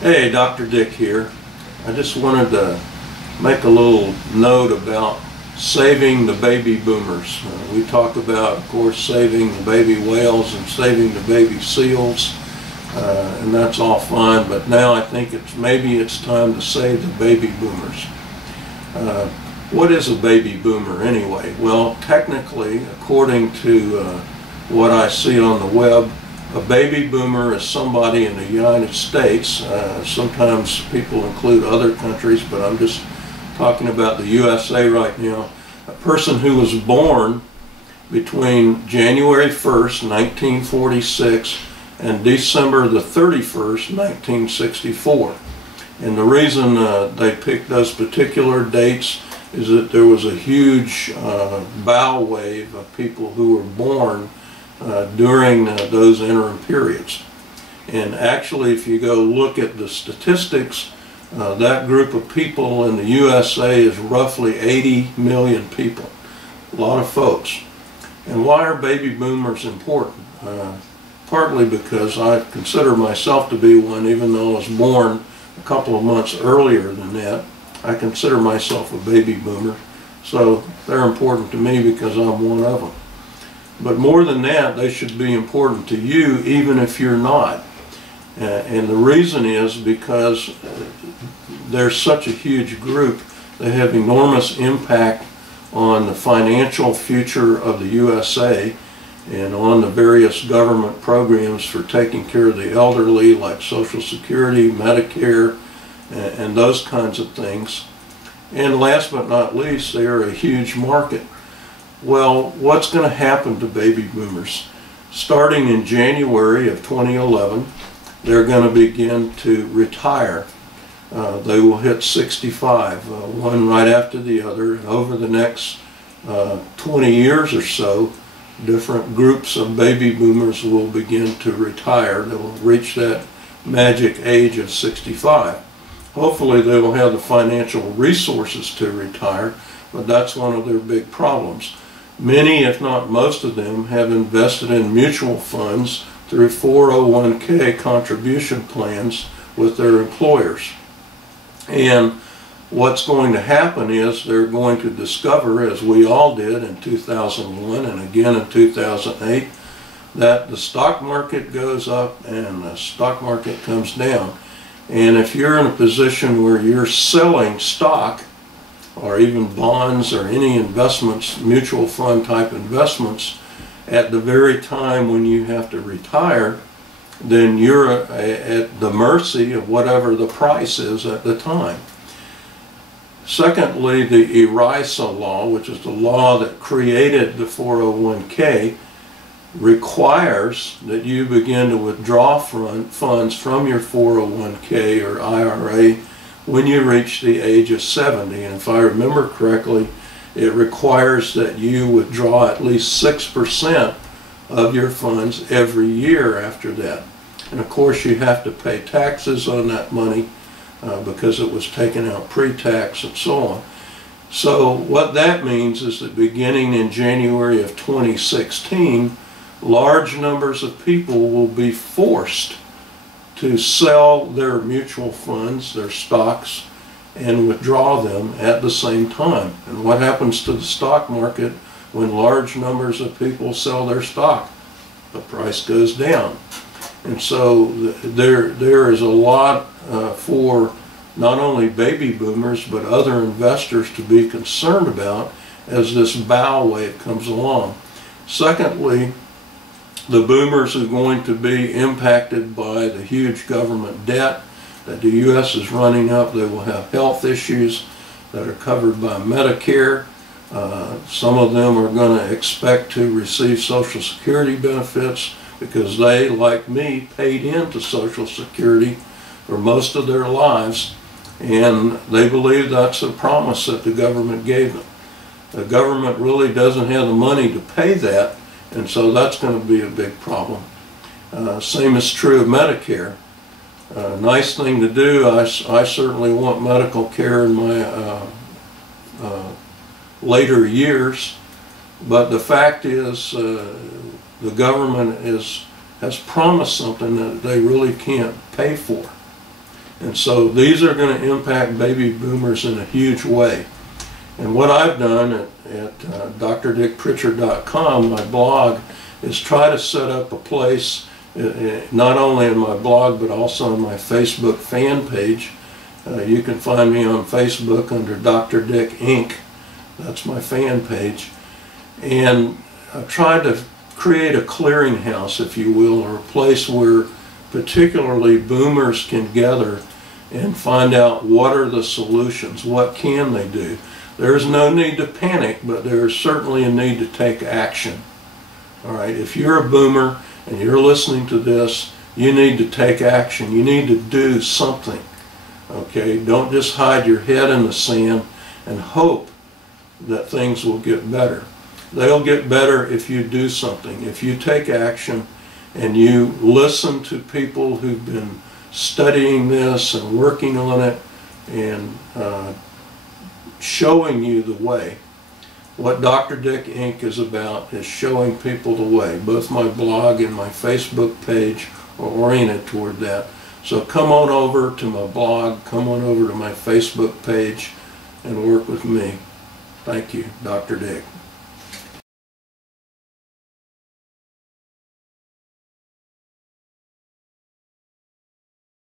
Hey, Dr. Dick here. I just wanted to make a little note about saving the baby boomers. We talk about, of course, saving the baby whales and saving the baby seals, and that's all fine, but now I think maybe it's time to save the baby boomers. What is a baby boomer anyway? Well, technically, according to what I see on the web, a baby boomer is somebody in the United States. Sometimes people include other countries, but I'm just talking about the USA right now. A person who was born between January 1st, 1946 and December the 31st, 1964. And the reason they picked those particular dates is that there was a huge bow wave of people who were born during those interim periods. And actually, if you go look at the statistics, that group of people in the USA is roughly 80 million people. A lot of folks. And why are baby boomers important? Partly because I consider myself to be one, even though I was born a couple of months earlier than that. I consider myself a baby boomer. So they're important to me because I'm one of them. But more than that, they should be important to you even if you're not. And the reason is because they're such a huge group. They have enormous impact on the financial future of the USA and on the various government programs for taking care of the elderly, like Social Security, Medicare, and those kinds of things. And last but not least, they are a huge market. Well, what's going to happen to baby boomers? Starting in January of 2011, they're going to begin to retire. They will hit 65, one right after the other, and over the next 20 years or so, different groups of baby boomers will begin to retire. They will reach that magic age of 65. Hopefully they will have the financial resources to retire, but that's one of their big problems. Many, if not most of them, have invested in mutual funds through 401k contribution plans with their employers. And what's going to happen is they're going to discover, as we all did in 2001 and again in 2008, that the stock market goes up and the stock market comes down. And if you're in a position where you're selling stock, or even bonds or any investments, mutual fund type investments, at the very time when you have to retire, then you're at the mercy of whatever the price is at the time. Secondly, the ERISA law, which is the law that created the 401k, requires that you begin to withdraw funds from your 401k or IRA when you reach the age of 70. And if I remember correctly, it requires that you withdraw at least 6% of your funds every year after that. And of course you have to pay taxes on that money because it was taken out pre-tax and so on. So what that means is that beginning in January of 2016, large numbers of people will be forced to sell their mutual funds, their stocks, and withdraw them at the same time. And what happens to the stock market when large numbers of people sell their stock? The price goes down. And so there is a lot for not only baby boomers but other investors to be concerned about as this bow wave comes along. Secondly, the boomers are going to be impacted by the huge government debt that the U.S. is running up. They will have health issues that are covered by Medicare. Some of them are going to expect to receive Social Security benefits because they, like me, paid into Social Security for most of their lives, and they believe that's a promise that the government gave them. The government really doesn't have the money to pay that, and so that's going to be a big problem. Same is true of Medicare. Nice thing to do. I certainly want medical care in my later years, but the fact is the government has promised something that they really can't pay for. And so these are going to impact baby boomers in a huge way. And what I've done at drdickpritchard.com, my blog, is try to set up a place, not only in my blog but also on my Facebook fan page. You can find me on Facebook under Dr. Dick Inc. That's my fan page. And I've tried to create a clearinghouse, if you will, or a place where particularly boomers can gather and find out what are the solutions, what can they do. There's no need to panic, but there's certainly a need to take action. All right, if you're a boomer and you're listening to this, you need to take action. You need to do something. Okay, don't just hide your head in the sand and hope that things will get better. They'll get better if you do something. If you take action and you listen to people who've been studying this and working on it and showing you the way. What Dr. Dick Inc. is about is showing people the way. Both my blog and my Facebook page are oriented toward that. So come on over to my blog, come on over to my Facebook page and work with me. Thank you, Dr. Dick.